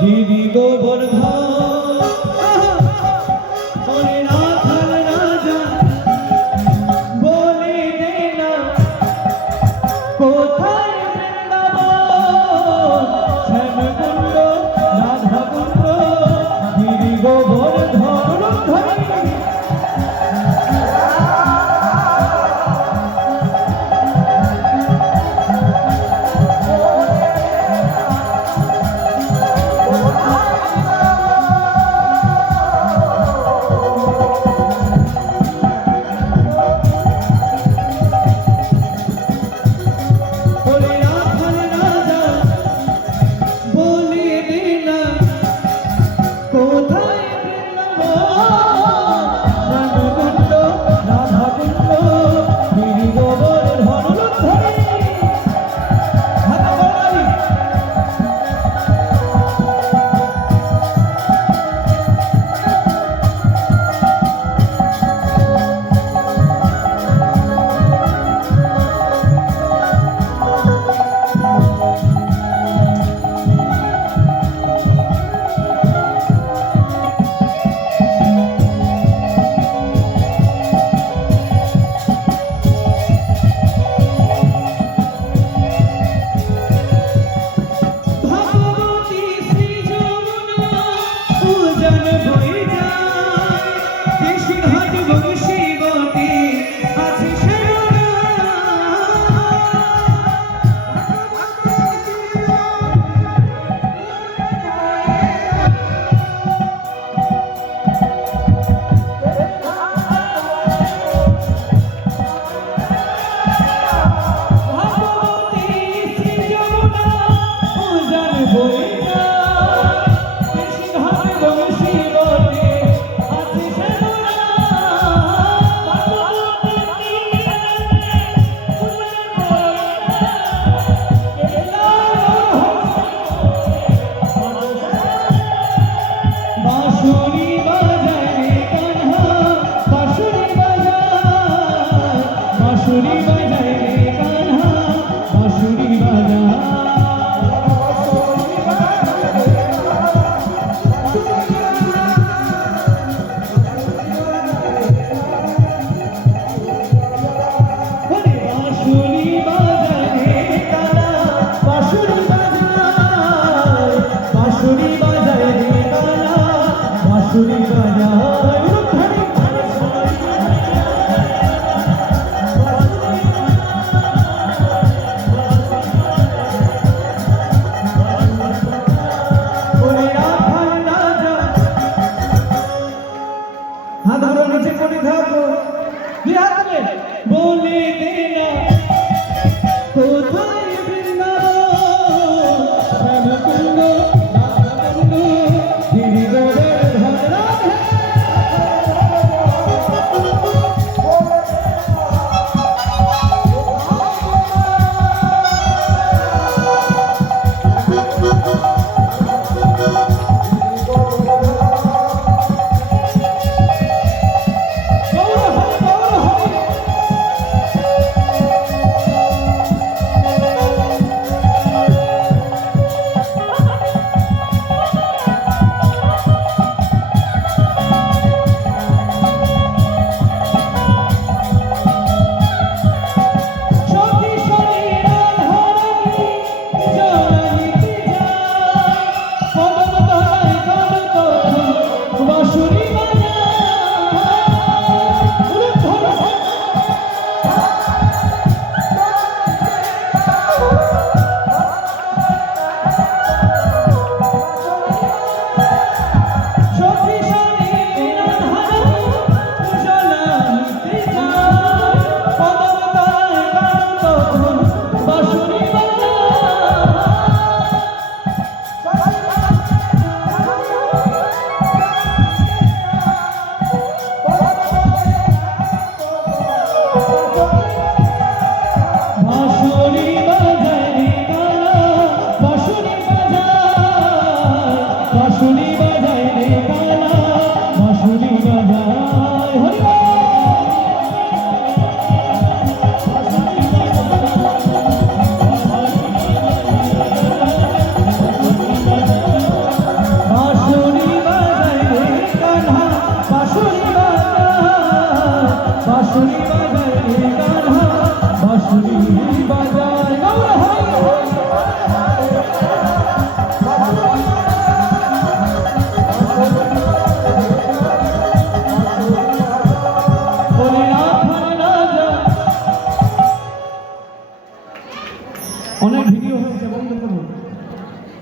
গিরি গোবর্ধন ওরে রাখাল রাজা বলে দে না কোথায় বৃন্দাবন শ্যামকুণ্ড রাধাকুণ্ড গিরি গোবর্ধন ধরে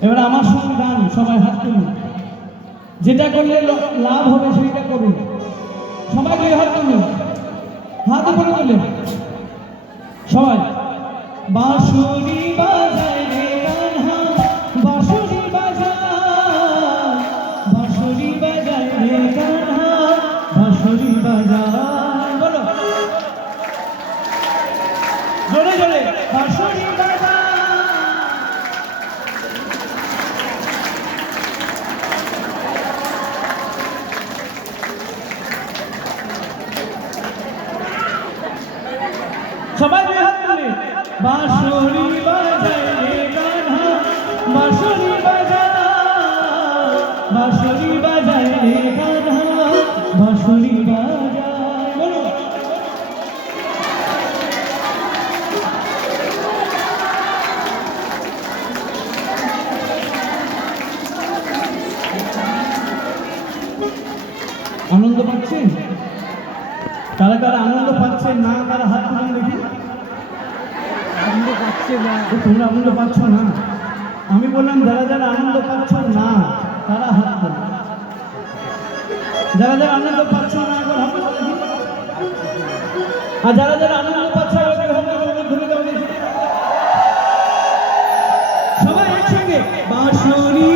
এবার আমার সঙ্গে গান, সবাই হাত তুলুন। যেটা করলে লাভ হবে সেটা করুন। সবাই দুই হাত তুলুন, হাত উপরে তুলে সবাই। বাঁশুরি বাজায় রে কান্হা, বাঁশুরি বাজায়, বাঁশুরি বাজায় রে কান্হা, বাঁশুরি বাজায়। বলো জোরে জোরে, বাঁশুরি বাজায়। সবাই দুই হাত তুলে। বাঁশুরি বাজায় রে কান্হা, বাঁশুরি বাজায়, বাঁশুরি বাজায় রে কান্হা, বাঁশুরি বাজায়। বলো আনন্দ পাচ্ছেন? তারা তারা আনন্দ পাচ্ছে না, তারা হাত তুলুন দেখি। আনন্দ পাচ্ছে না। তোমরা আনন্দ পাচ্ছ না? আমি বললাম যারা যারা আনন্দ পাচ্ছ না তারা হাত তুলো। যারা যারা আনন্দ পাচ্ছ না একবার হাত তুলো দেখি। আর যারা যারা আনন্দ পাচ্ছ ধরে দাও দেখি। সবাই একসঙ্গে বাঁশুরি